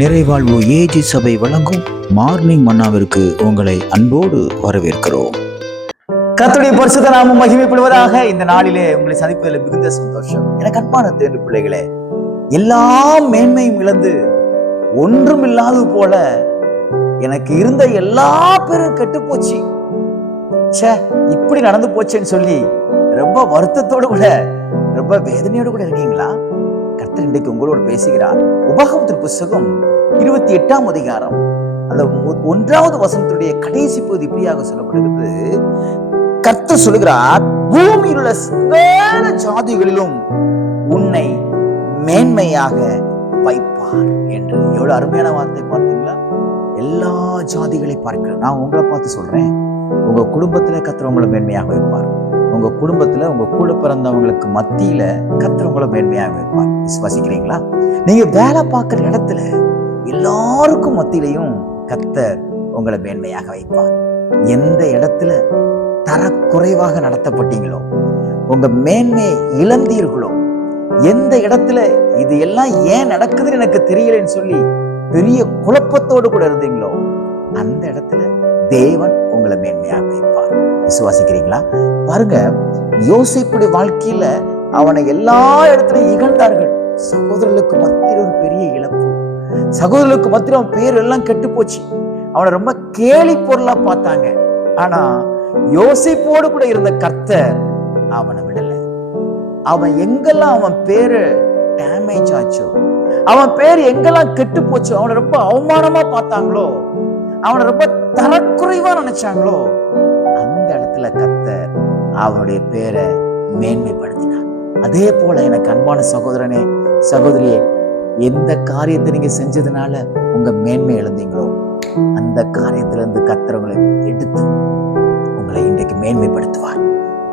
நிறைவாழ்வு AG சபை வழங்கும் morning மன்னாவிற்கு உங்களை அன்போடு வரவேற்கிறோம். கர்த்தருடைய பரிசுத்த நாமம் மகிமைப்படுவதாக. இந்த நாளிலே உங்களை சந்திப்பதில் மிகுந்த சந்தோஷம். எனக்கு அன்பான தேர்வு பிள்ளைகளே, எல்லா மேன்மையும் இழந்து ஒன்றும் இல்லாதது போல எனக்கு இருந்த எல்லா பேரும் கெட்டு போச்சு, இப்படி நடந்து போச்சேன்னு சொல்லி ரொம்ப வருத்தத்தோடு கூட ரொம்ப வேதனையோடு கூட இருக்கீங்களா? கர்த்தர் இன்றைக்கு உங்களோடு பேசுகிறார். உபாகமத்தின் புஸ்தகம் 28ஆம் அதிகாரம் அந்த 1வது வசனத்துடைய கடைசி பகுதி இப்படியாக சொல்லப்படுகிறது. கர்த்தர் சொல்லுகிறார், பூமியில் உள்ள சகல ஜாதிகளிலும் உன்னை மேன்மையாக வைப்பார் என்று. எவ்வளவு அருமையான வார்த்தை பார்த்தீங்களா? எல்லா ஜாதிகளை பார்க்கிறேன். நான் உங்களை பார்த்து சொல்றேன், உங்க குடும்பத்துல கர்த்தர் உங்களை மேன்மையாக வைப்பார். உங்க குடும்பத்துல உங்க கூட பிறந்தவங்களுக்கு மத்தியில கர்த்தர் உங்களை மேன்மையாக வைப்பார். விசுவாசிக்கிறீங்களா? நீங்க வேலை பார்க்கிற இடத்துல எல்லாருக்கும் மத்தியிலையும் கர்த்தர் உங்களை மேன்மையாக வைப்பார். எந்த இடத்துல தரக்குறைவாக நடத்தப்பட்டீங்களோ, உங்க மேன்மையை இழந்தீர்களோ, எந்த இடத்துல இது எல்லாம் ஏன் நடக்குதுன்னு எனக்கு தெரியலன்னு சொல்லி பெரிய குழப்பத்தோடு கூட இருந்தீங்களோ, அந்த இடத்துல தேவன் உங்களை மேன்மையாக வைப்பார். விசுவாசிக்கிறீங்களா? பாருங்க, யோசேப்புடைய வாழ்க்கையில அவனை எல்லா இடத்துலயும் இகழ்ந்தார்கள். சகோதரர்களுக்கு மத்தியில் ஒரு பெரிய இழப்பு, சகோதரர்களுக்கு மத்தியில் அவன் பேர் எல்லாம் கெட்டு போச்சு. அவனை ரொம்ப கேலி பொருளா பார்த்தாங்க. ஆனா யோசேப்போடு கூட இருந்த கர்த்தர் அவனை விடல. அவன் எங்கெல்லாம் அவன் பேரு டேமேஜ் ஆச்சோ, அவன் பேர் எங்கெல்லாம் கெட்டு போச்சோ, அவனை ரொம்ப அவமானமா பார்த்தாங்களோ, அவனை ரொம்ப தரக்குறைவா நினைச்சாங்களோ, அந்த இடத்துல கர்த்தர் அவனுடைய பேரை மேன்மைப்படுத்தினார். அதே போல எனக்கு அன்பான சகோதரனே, சகோதரியே, எந்த காரியத்தை நீங்க செஞ்சதுனால உங்க மேன்மை இழந்தீங்களோ, அந்த காரியத்திலிருந்து கர்த்தர் உங்களை எடுத்து உங்களை இன்றைக்கு மேன்மைப்படுத்துவார்.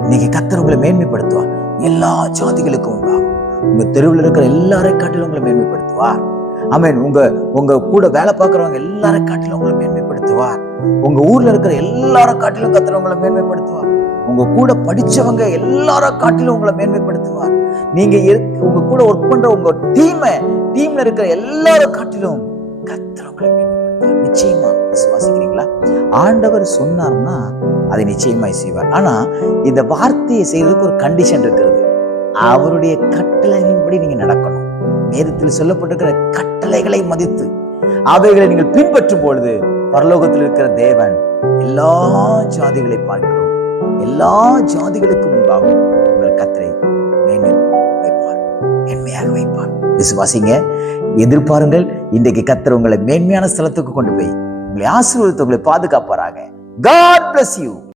இன்னைக்கு கர்த்தர் உங்களை மேன்மைப்படுத்துவார். எல்லா ஜாதிகளுக்கும் உண்டாகும். உங்க தெருவில் இருக்கிற எல்லாரை காட்டிலும் உங்களை மேன்மைப்படுத்துவார். ஆமென். உங்க கூட வேலை பார்க்கிறவங்க எல்லாரை காட்டிலும் உங்களை மேன்மைப்படுத்துவார். உங்க ஊர்ல இருக்கிற எல்லாரை காட்டிலும் கர்த்தர் உங்களை மேன்மைப்படுத்துவார். உங்க கூட படிச்சவங்க எல்லாரை காட்டிலும் உங்களை மேன்மைப்படுத்துவார். நீங்க உங்க கூட ஒர்க் பண்ற உங்க டீம்ல இருக்கிற எல்லாரை காட்டிலும் கர்த்தர் உங்களை மேன்மைப்படுத்துவார். நிச்சயமா. விசுவாசிக்கிறீங்களா? ஆண்டவர் சொன்னார்னா அதை நிச்சயமாய் செய்வார். ஆனா இந்த வார்த்தையை செய்வதற்கு ஒரு கண்டிஷன் இருக்கிறது. அவருடைய கட்டளையின்படி நீங்க நடக்கணும். வேதத்தில் சொல்லப்பட்டிருக்கிற கட்டளைகளை மதித்து அவைகளை நீங்கள் பின்பற்றும் பொழுது பரலோகத்தில் இருக்கிற தேவன் எல்லா ஜாதிகளை பார்க்கிறோம், எல்லா ஜாதிகளுக்கும் முன்பாகும் உங்கள் கர்த்தரை மேன்மை வைப்பார், மேன்மையாக வைப்பார். விசுவாசிங்க, எதிர்பாருங்கள். இன்றைக்கு கர்த்தர் உங்களை மேன்மையான ஸ்தலத்துக்கு கொண்டு போய் உங்களை ஆசீர்வதித்து உங்களை பாதுகாப்பாராக. God bless you.